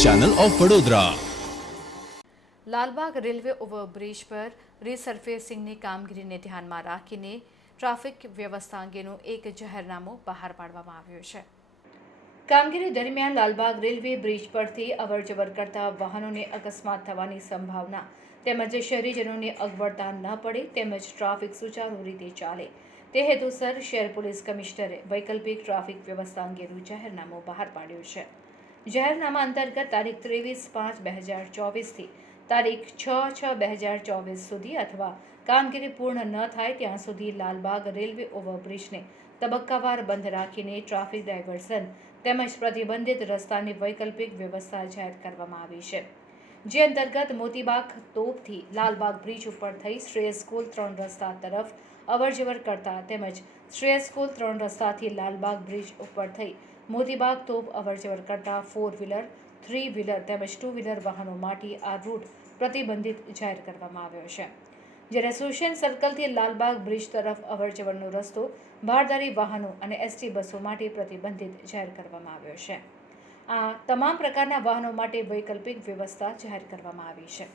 Channel of Vadodara Lalbagh railway overbridge પર રીસર્ફેસિંગની કામગીરીને ધ્યાનમાં રાખીને ટ્રાફિક વ્યવસ્થા અંગેનું એક જાહેરનામું બહાર પાડવામાં આવ્યું છે। કામગીરી દરમિયાન લાલબાગ રેલવે બ્રિજ પરથી અવરજવર કરતા વાહનોને અકસ્માત થવાની સંભાવના, તેમજ શહેરીજનોને અગવડતા ન પડે તેમજ ટ્રાફિક સુચારુ રીતે ચાલે, તે હેતુસર શહેર પોલીસ કમિશનરે વૈકલ્પિક ટ્રાફિક વ્યવસ્થા અંગેનું જાહેરનામું બહાર પાડ્યું છે। જાહેરનામા અંતર્ગત તારીખ ત્રેવીસ પાંચ બે હજાર ચોવીસથી તારીખ છ છ બે હજાર ચોવીસ સુધી અથવા કામગીરી પૂર્ણ ન થાય ત્યાં સુધી લાલબાગ રેલવે ઓવરબ્રિજને તબક્કાવાર બંધ રાખીને ટ્રાફિક ડાયવર્ઝન તેમજ પ્રતિબંધિત રસ્તાની વૈકલ્પિક વ્યવસ્થા જાહેર કરવામાં આવી છે. જે અંતર્ગત મોતીબાગ તોપથી લાલબાગ બ્રિજ ઉપર થઈ શ્રેયસ સ્કૂલ ત્રણ રસ્તા તરફ અવરજવર કરતા તેમજ શ્રેયસ સ્કૂલ ત્રણ રસ્તાથી લાલબાગ બ્રિજ ઉપર થઈ મોતીબાગ તોપ અવરજવર કરતા ફોર વ્હીલર થ્રી વ્હીલર તેમજ ટુ વ્હીલર વાહનો માટે આ રૂટ પ્રતિબંધિત જાહેર કરવામાં આવ્યો છે. જ્યારે સુશેન સર્કલથી લાલબાગ બ્રિજ તરફ અવરજવરનો રસ્તો ભારદારી વાહનો અને એસટી બસો માટે પ્રતિબંધિત જાહેર કરવામાં આવ્યો છે. આ તમામ પ્રકારના વાહનો માટે વૈકલ્પિક વ્યવસ્થા જાહેર કરવામાં આવી છે.